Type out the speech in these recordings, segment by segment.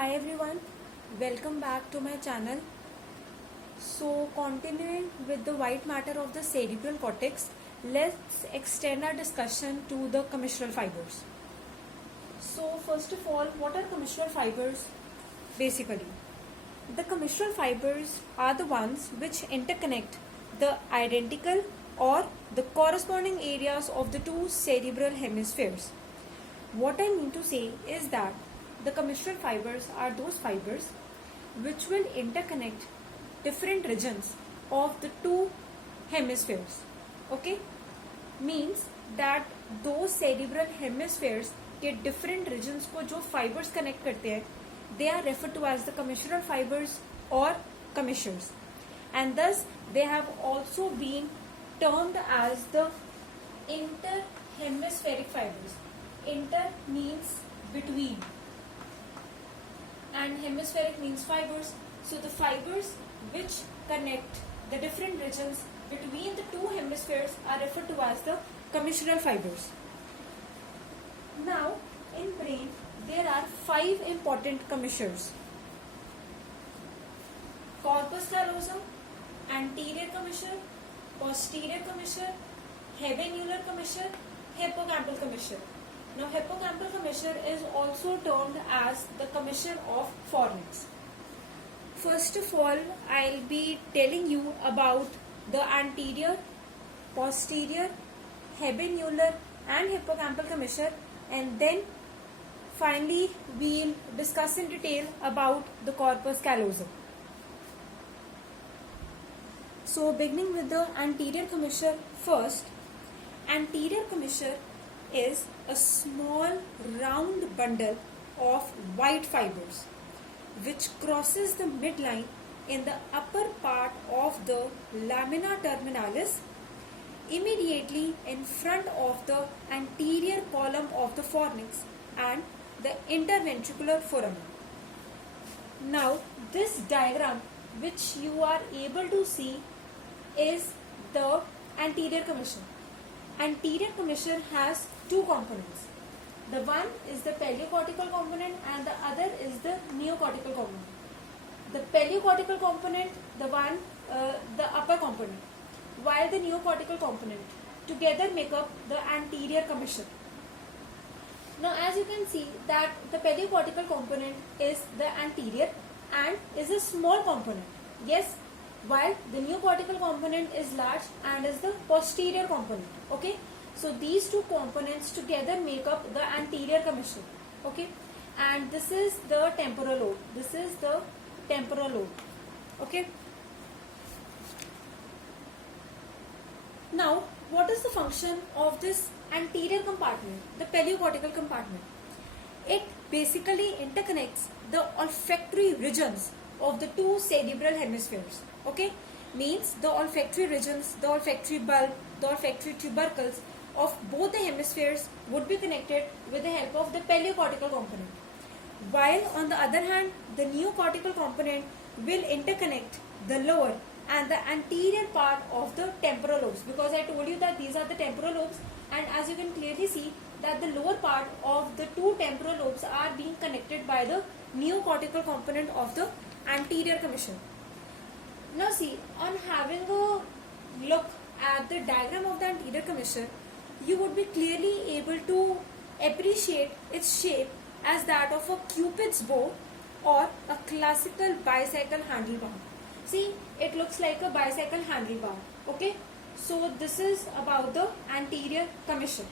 Hi everyone, welcome back to my channel. So continuing with the white matter of the cerebral cortex, let's extend our discussion to the commissural fibers. So first of all, what are commissural fibers? Basically, the commissural fibers are the ones which interconnect the identical or the corresponding areas of the two cerebral hemispheres. What I mean to say is that the commissural fibers are those fibers which will interconnect different regions of the two hemispheres. Okay? Means that those cerebral hemispheres के different regions को जो fibers connect करते हैं, they are referred to as the commissural fibers or commissures, and thus they have also been termed as the interhemispheric fibers. Inter means between and hemispheric means fibers. So the fibers which connect the different regions between the two hemispheres are referred to as the commissural fibers. Now in brain there are 5 important commissures: corpus callosum, anterior commissure, posterior commissure, habenular commissure, hippocampal commissure. Now hippocampal commissure is also termed as the commissure of fornix. First of all, I'll be telling you about the anterior, posterior, habenular and hippocampal commissure, and then finally we'll discuss in detail about the corpus callosum. So beginning with the anterior commissure first. Anterior commissure is a small round bundle of white fibers which crosses the midline in the upper part of the lamina terminalis immediately in front of the anterior column of the fornix and the interventricular foramen. Now this diagram which you are able to see is the anterior commissure. Anterior commissure has two components. The one is the paliocortical component and the other is the neocortical component. The paliocortical component, the upper component, while the neocortical component together make up the anterior commissure. Now as you can see that the paliocortical component is the anterior and is a small component. Yes, while the neocortical component is large and is the posterior component. Okay, so these two components together make up the anterior commissure. Okay, and this is the temporal lobe. This is the temporal lobe. Okay. Now, what is the function of this anterior compartment, the paliocortical compartment? It basically interconnects the olfactory regions of the two cerebral hemispheres. Okay, means the olfactory regions, the olfactory bulb, the olfactory tubercles of both the hemispheres would be connected with the help of the paliocortical component. While on the other hand, the neocortical component will interconnect the lower and the anterior part of the temporal lobes, because I told you that these are the temporal lobes, and as you can clearly see that the lower part of the two temporal lobes are being connected by the neocortical component of the anterior commissure. Now see, on having a look at the diagram of the anterior commissure, you would be clearly able to appreciate its shape as that of a cupid's bow or a classical bicycle handlebar. See, it looks like a bicycle handlebar. Okay, so this is about the anterior commissure.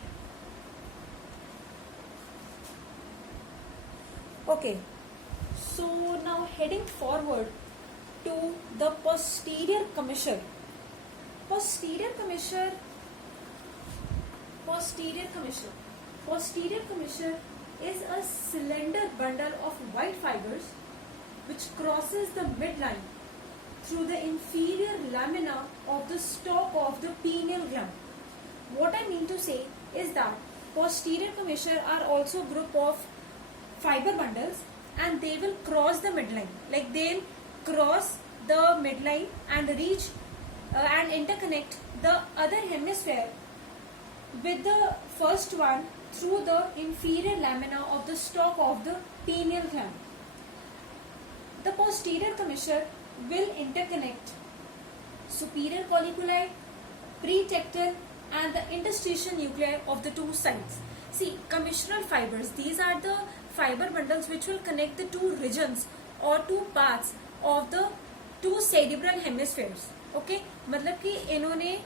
Okay, so now heading forward to the posterior commissure. Posterior commissure is a slender bundle of white fibers which crosses the midline through the inferior lamina of the stalk of the pineal gland. What I mean to say is that posterior commissure are also a group of fiber bundles and they will cross the midline. Like they'll cross the midline and reach and interconnect the other hemisphere with the first one through the inferior lamina of the stalk of the pineal gland. The posterior commissure will interconnect superior colliculi, pretectal and the interstitial nuclei of the two sides. See, commissural fibers, these are the fiber bundles which will connect the two regions or two parts of the two cerebral hemispheres. Okay, मतलब कि इन्होंने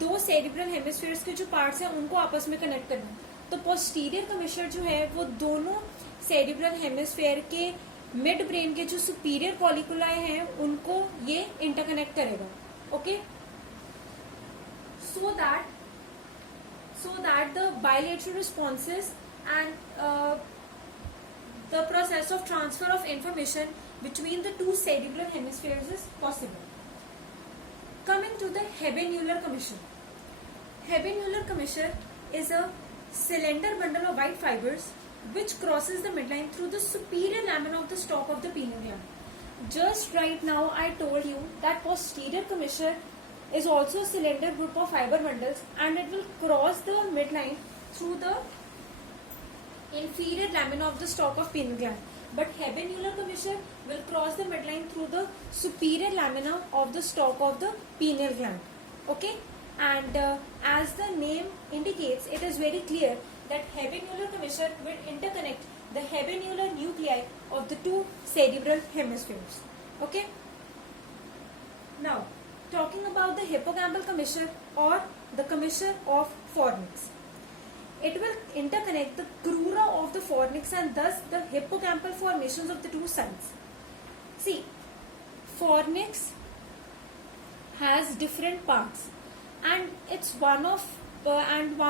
दो cerebral hemispheres के जो parts हैं उनको आपस में कनेक्ट करना है. तो पोस्टीरियर कमिश्चर जो है वो दोनों सेरिब्रल हेमिस्फीयर के मिड ब्रेन के जो सुपीरियर कॉलिकुलाई हैं उनको ये इंटरकनेक्ट करेगा. Okay, so that the bilateral responses and the process of transfer of information between the two cerebral hemispheres is possible. Coming to the habenular commissure. Habenular commissure is a cylinder bundle of white fibers which crosses the midline through the superior lamina of the stalk of the pineal gland. Just right now I told you that posterior commissure is also a cylinder group of fiber bundles and it will cross the midline through the inferior lamina of the stalk of pineal gland. But habenular commissure will cross the midline through the superior lamina of the stalk of the pineal gland. Okay, and as the name indicates, it is very clear that habenular commissure will interconnect the habenular nuclei of the two cerebral hemispheres. Okay, now talking about the hippocampal commissure or the commissure of fornix. It will interconnect the crura of the fornix and thus the hippocampal formations of the two sides. See, fornix has different parts, and one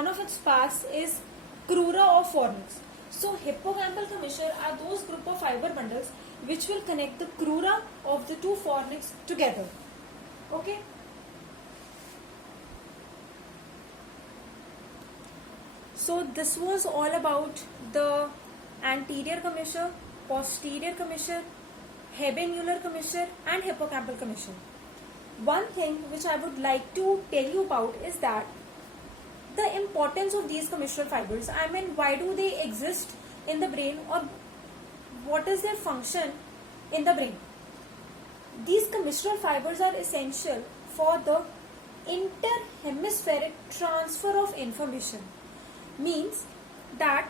of its parts is crura of fornix. So, hippocampal commissure are those group of fiber bundles which will connect the crura of the two fornix together. Okay. So this was all about the anterior commissure, posterior commissure, habenular commissure and hippocampal commissure. One thing which I would like to tell you about is that the importance of these commissural fibers. I mean, why do they exist in the brain, or what is their function in the brain? These commissural fibers are essential for the interhemispheric transfer of information. Means that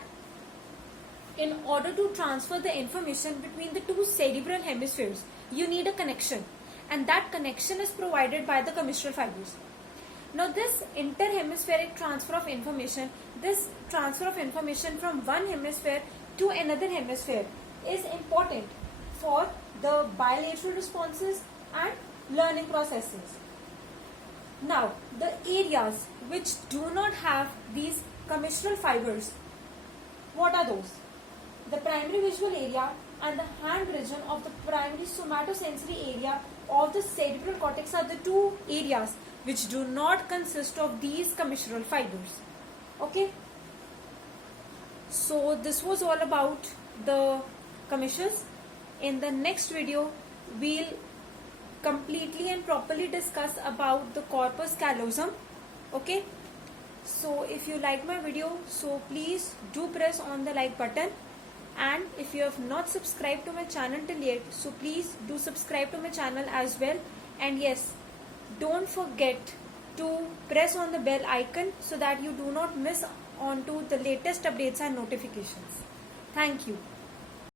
in order to transfer the information between the two cerebral hemispheres, you need a connection, and that connection is provided by the commissural fibers. Now this interhemispheric transfer of information, this transfer of information from one hemisphere to another hemisphere is important for the bilateral responses and learning processes. Now the areas which do not have these commissural fibers, what are those? The primary visual area and the hand region of the primary somatosensory area of the cerebral cortex are the two areas which do not consist of these commissural fibers. Okay, so this was all about the commissures. In the next video we'll completely and properly discuss about the corpus callosum. Okay, so if you like my video, so please do press on the like button, and if you have not subscribed to my channel till yet, so please do subscribe to my channel as well. And yes, don't forget to press on the bell icon so that you do not miss on to the latest updates and notifications. Thank you.